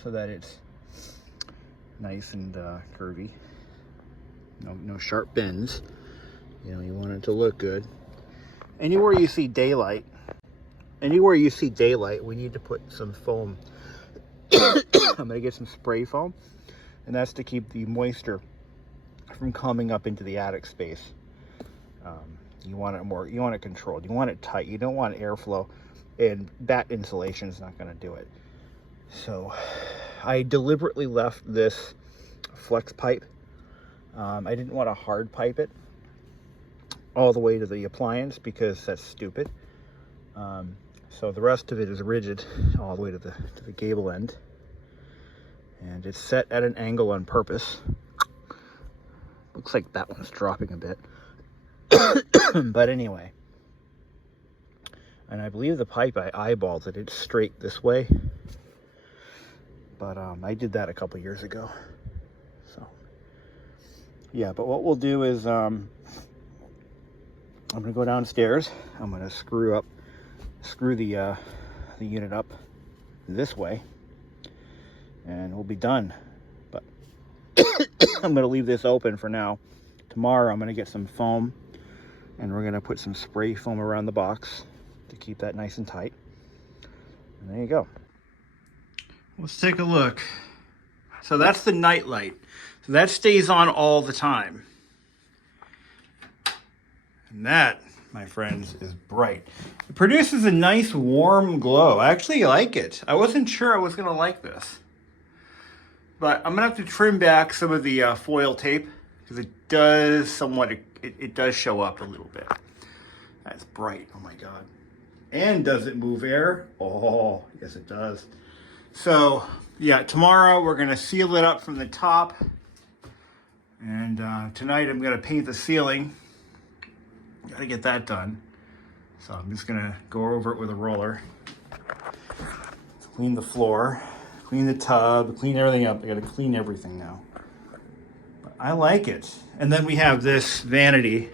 so that it's nice and curvy. No sharp bends. You know, you want it to look good. Anywhere you see daylight, we need to put some foam. I'm gonna get some spray foam, and that's to keep the moisture from coming up into the attic space. You want it controlled. You want it tight. You don't want airflow, and batt insulation is not gonna do it. So I deliberately left this flex pipe. I didn't want to hard pipe it all the way to the appliance because that's stupid. So the rest of it is rigid all the way to the gable end. And it's set at an angle on purpose. Looks like that one's dropping a bit. But anyway. And I believe the pipe, I eyeballed it. It's straight this way. But I did that a couple years ago. So yeah, but what we'll do is I'm gonna go downstairs. I'm gonna screw the unit up this way, and we'll be done. But I'm gonna leave this open for now. Tomorrow I'm gonna get some foam, and we're gonna put some spray foam around the box to keep that nice and tight. And there you go. Let's take a look. So that's the night light. So that stays on all the time. And that, my friends, is bright. It produces a nice warm glow. I actually like it. I wasn't sure I was gonna like this. But I'm gonna have to trim back some of the foil tape because it does somewhat, it does show up a little bit. That's bright, oh my God. And does it move air? Oh, yes it does. So yeah, tomorrow we're gonna seal it up from the top. And tonight I'm gonna paint the ceiling. Gotta get that done. So I'm just gonna go over it with a roller. Clean the floor, clean the tub, clean everything up. I gotta clean everything now. But I like it. And then we have this vanity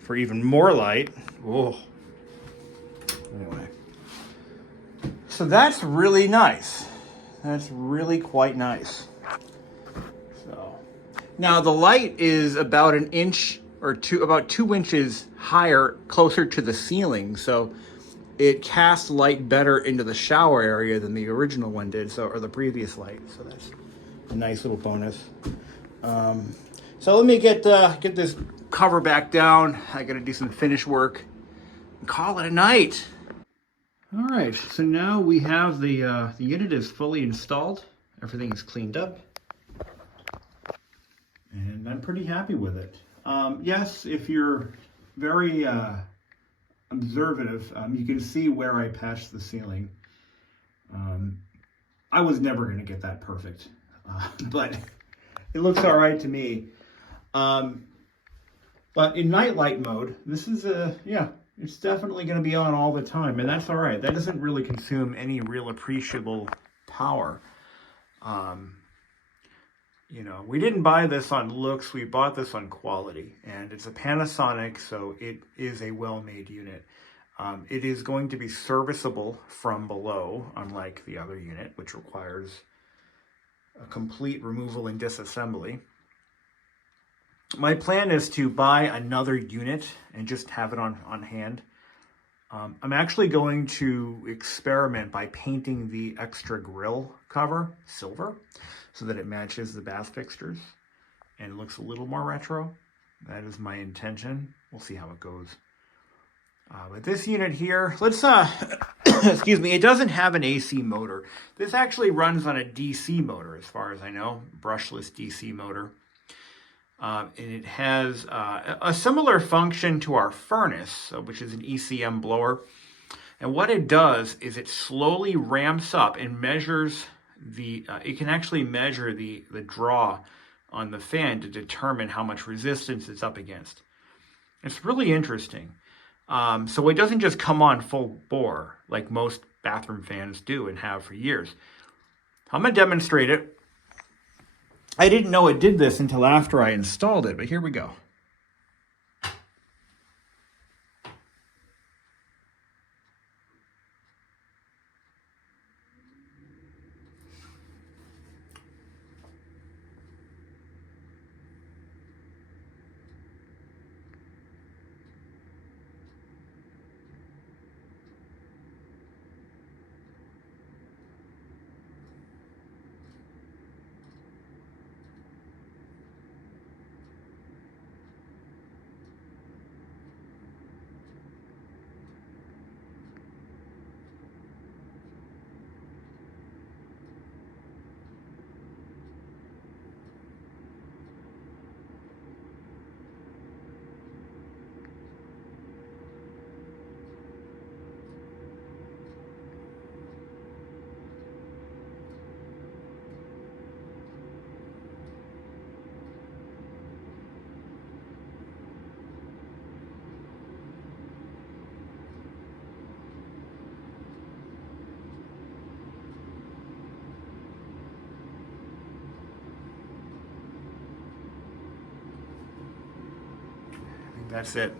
for even more light. Oh. Anyway. So that's really nice. That's really quite nice. So now the light is about an inch or about 2 inches higher, closer to the ceiling. So it casts light better into the shower area than the original one did, or the previous light. So that's a nice little bonus. So let me get this cover back down. I gotta do some finish work and call it a night. All right, so now we have the unit is fully installed. Everything is cleaned up. And I'm pretty happy with it. Yes, if you're very observative, you can see where I patched the ceiling. I was never going to get that perfect, but it looks all right to me. But in nightlight mode, this is yeah, it's definitely going to be on all the time, and that's all right. That doesn't really consume any real appreciable power. You know, we didn't buy this on looks, we bought this on quality, and it's a Panasonic, so it is a well-made unit. It is going to be serviceable from below, unlike the other unit, which requires a complete removal and disassembly. My plan is to buy another unit and just have it on hand. I'm actually going to experiment by painting the extra grill cover silver so that it matches the bath fixtures and looks a little more retro. That is my intention. We'll see how it goes. But this unit here, let's, excuse me, it doesn't have an AC motor. This actually runs on a DC motor as far as I know, brushless DC motor. And it has a similar function to our furnace, which is an ECM blower. And what it does is it slowly ramps up and measures it can actually measure the draw on the fan to determine how much resistance it's up against. It's really interesting. So it doesn't just come on full bore like most bathroom fans do and have for years. I'm going to demonstrate it. I didn't know it did this until after I installed it, but here we go. That's it.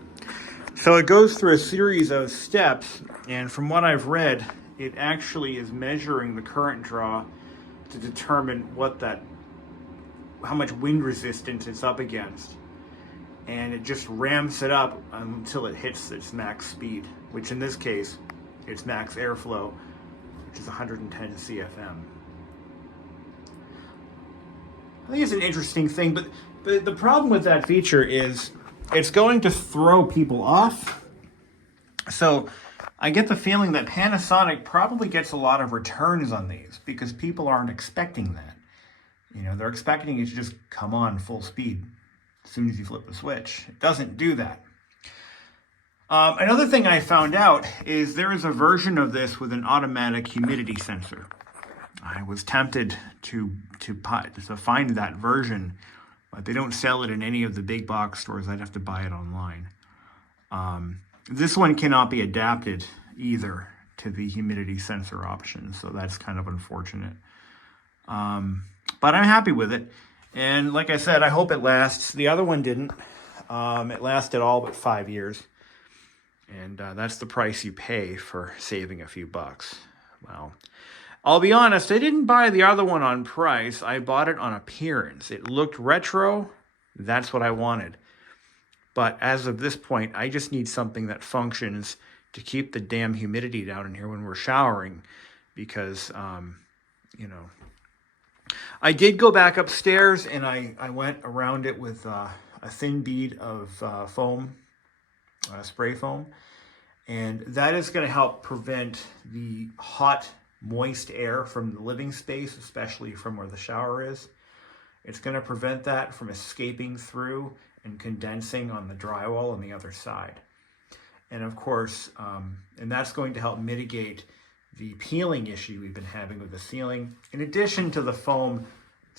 So it goes through a series of steps, and from what I've read, it actually is measuring the current draw to determine how much wind resistance it's up against. And it just ramps it up until it hits its max speed, which in this case, its max airflow, which is 110 CFM. I think it's an interesting thing, but the problem with that feature is it's going to throw people off. So I get the feeling that Panasonic probably gets a lot of returns on these because people aren't expecting that. You know, they're expecting it to just come on full speed as soon as you flip the switch. It doesn't do that. Another thing I found out is there is a version of this with an automatic humidity sensor. I was tempted to find that version, but they don't sell it in any of the big box stores. I'd have to buy it online. This one cannot be adapted either to the humidity sensor option, so that's kind of unfortunate. But I'm happy with it. And like I said, I hope it lasts. The other one didn't. It lasted all but 5 years. And that's the price you pay for saving a few bucks. Well, I'll be honest, I didn't buy the other one on price. I bought it on appearance. It looked retro. That's what I wanted. But as of this point, I just need something that functions to keep the damn humidity down in here when we're showering. Because, you know, I did go back upstairs and I went around it with a thin bead of foam, spray foam. And that is going to help prevent the hot, moist air from the living space, especially from where the shower is. It's going to prevent that from escaping through and condensing on the drywall on the other side. And of course, and that's going to help mitigate the peeling issue we've been having with the ceiling. In addition to the foam,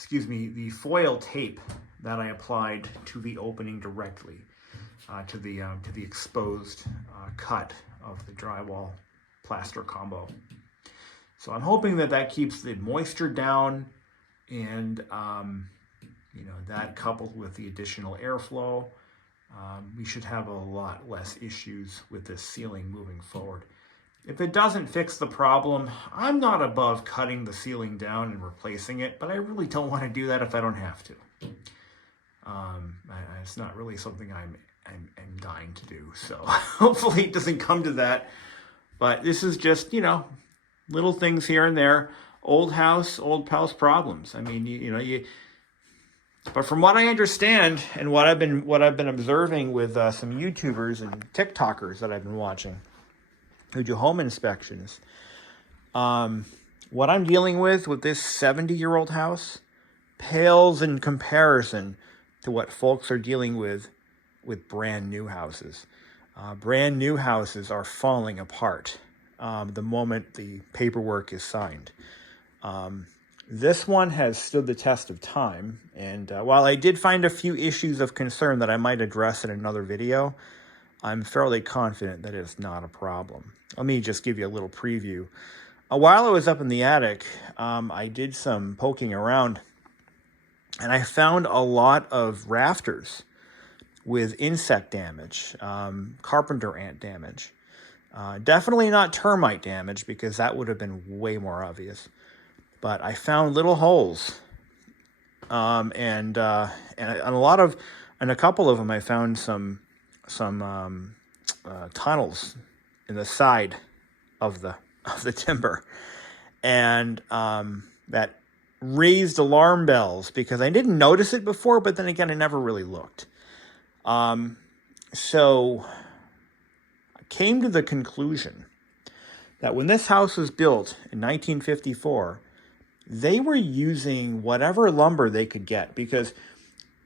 the foil tape that I applied to the opening directly, to the exposed cut of the drywall plaster combo. So I'm hoping that keeps the moisture down, and you know, that coupled with the additional airflow, we should have a lot less issues with this ceiling moving forward. If it doesn't fix the problem, I'm not above cutting the ceiling down and replacing it, but I really don't want to do that if I don't have to. It's not really something I'm dying to do, so hopefully it doesn't come to that. But this is just, you know, little things here and there. Old house problems. I mean, but from what I understand and what I've been observing with some YouTubers and TikTokers that I've been watching who do home inspections, what I'm dealing with this 70-year-old house pales in comparison to what folks are dealing with brand new houses. Brand new houses are falling apart the moment the paperwork is signed. This one has stood the test of time, and while I did find a few issues of concern that I might address in another video, I'm fairly confident that it's not a problem. Let me just give you a little preview. While I was up in the attic, I did some poking around, and I found a lot of rafters with insect damage, carpenter ant damage. Definitely not termite damage, because that would have been way more obvious. But I found little holes, and a couple of them I found some tunnels in the side of the timber, and that raised alarm bells, because I didn't notice it before, but then again I never really looked. So I came to the conclusion that when this house was built in 1954, they were using whatever lumber they could get, because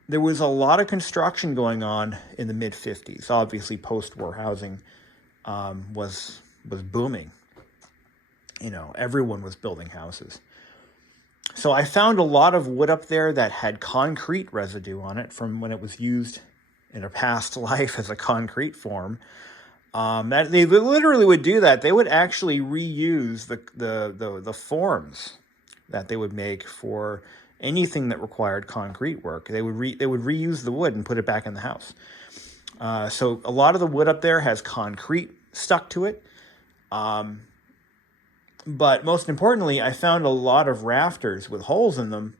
there was a lot of construction going on in the mid-50s. Obviously, post-war housing was booming. You know, everyone was building houses. So I found a lot of wood up there that had concrete residue on it from when it was used in a past life as a concrete form. That they literally would do that. They would actually reuse the forms that they would make for anything that required concrete work. They would reuse the wood and put it back in the house. So a lot of the wood up there has concrete stuck to it. But most importantly, I found a lot of rafters with holes in them.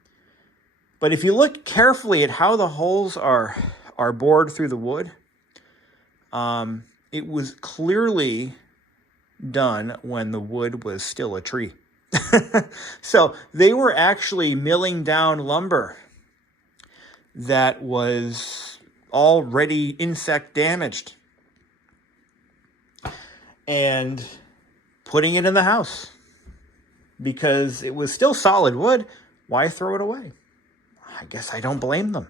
But if you look carefully at how the holes are bored through the wood, it was clearly done when the wood was still a tree. So they were actually milling down lumber that was already insect damaged and putting it in the house, because it was still solid wood. Why throw it away? I guess I don't blame them.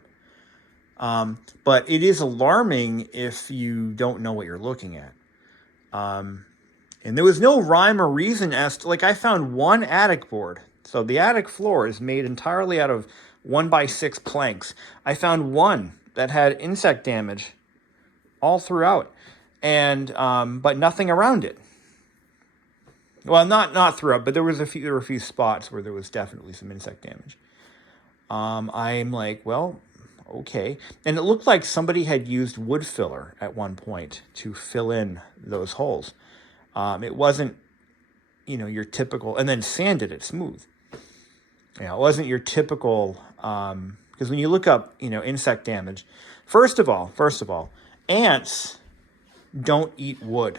But it is alarming if you don't know what you're looking at. And there was no rhyme or reason as to, like, I found one attic board. So the attic floor is made entirely out of 1x6 planks. I found one that had insect damage all throughout, and but nothing around it. Well, not throughout, but there were a few spots where there was definitely some insect damage. I'm like, well, okay. And it looked like somebody had used wood filler at one point to fill in those holes. It wasn't, your typical, and then sanded it smooth. It wasn't your typical, because when you look up, insect damage, first of all, ants don't eat wood.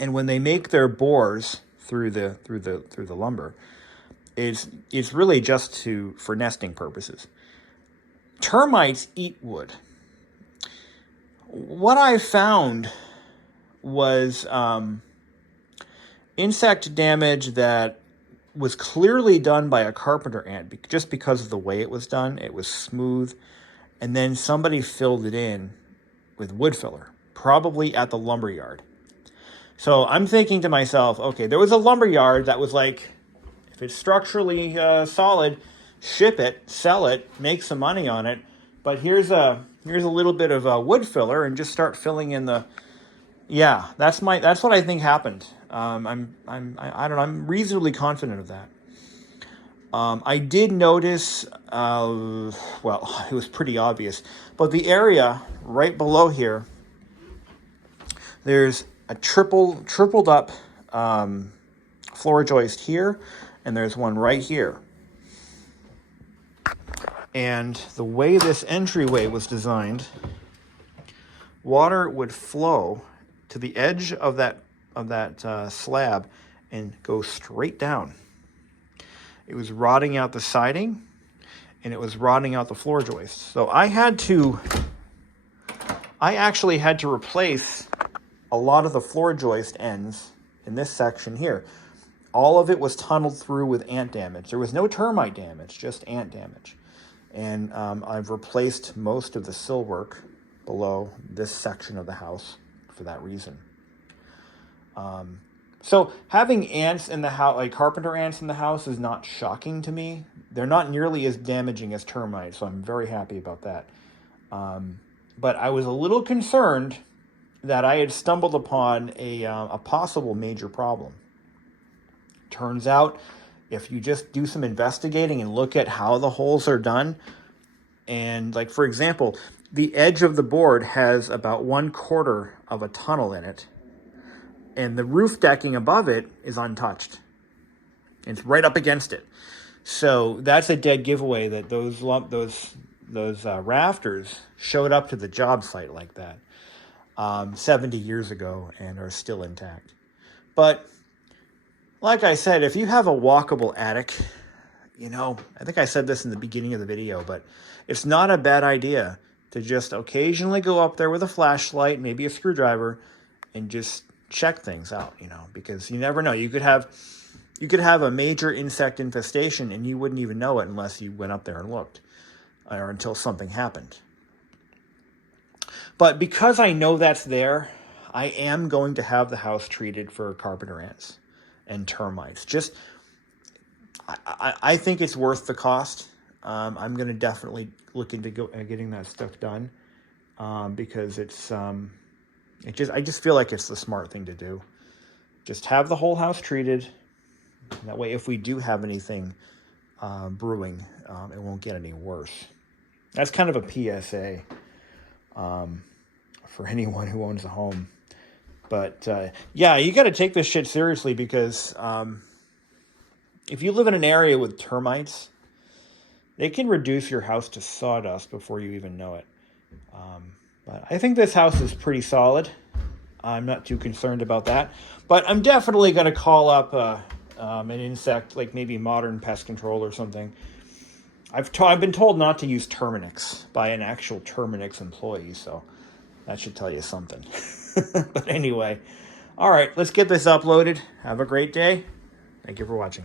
And when they make their bores through the lumber, it's really just for nesting purposes. Termites eat wood. What I found was insect damage that was clearly done by a carpenter ant, just because of the way it was done. It was smooth, and then somebody filled it in with wood filler, probably at the lumber yard. So I'm thinking to myself, okay, there was a lumber yard that was like, if it's structurally solid, ship it, sell it, make some money on it. But here's a little bit of wood filler, and just start filling in the. Yeah, that's what I think happened. I don't know. I'm reasonably confident of that. I did notice. Well, it was pretty obvious, but the area right below here, there's a tripled up floor joist here, and there's one right here. And the way this entryway was designed, water would flow to the edge of that slab and go straight down. It was rotting out the siding, and it was rotting out the floor joists. So I actually had to replace a lot of the floor joist ends in this section here. All of it was tunneled through with ant damage. There was no termite damage, just ant damage. And I've replaced most of the sill work below this section of the house for that reason. So having ants in the house, like carpenter ants in the house, is not shocking to me. They're not nearly as damaging as termites, so I'm very happy about that. But I was a little concerned that I had stumbled upon a possible major problem. Turns out, if you just do some investigating and look at how the holes are done, and like, for example, the edge of the board has about 1/4 of a tunnel in it, and the roof decking above it is untouched. It's right up against it. So that's a dead giveaway that those rafters showed up to the job site like that 70 years ago and are still intact. But like I said, if you have a walkable attic, I think I said this in the beginning of the video, but it's not a bad idea to just occasionally go up there with a flashlight, maybe a screwdriver, and just check things out, because you never know. You could have a major insect infestation and you wouldn't even know it unless you went up there and looked, or until something happened. But because I know that's there, I am going to have the house treated for carpenter ants and termites. I think it's worth the cost. I'm going to definitely look into getting that stuff done because I just feel like it's the smart thing to do. Just have the whole house treated. That way, if we do have anything brewing, it won't get any worse. That's kind of a PSA for anyone who owns a home. But yeah, you got to take this shit seriously because if you live in an area with termites, they can reduce your house to sawdust before you even know it. But I think this house is pretty solid. I'm not too concerned about that. But I'm definitely going to call up an insect, like maybe Modern Pest Control or something. I've been told not to use Terminix by an actual Terminix employee, so that should tell you something. But anyway, all right, let's get this uploaded. Have a great day. Thank you for watching.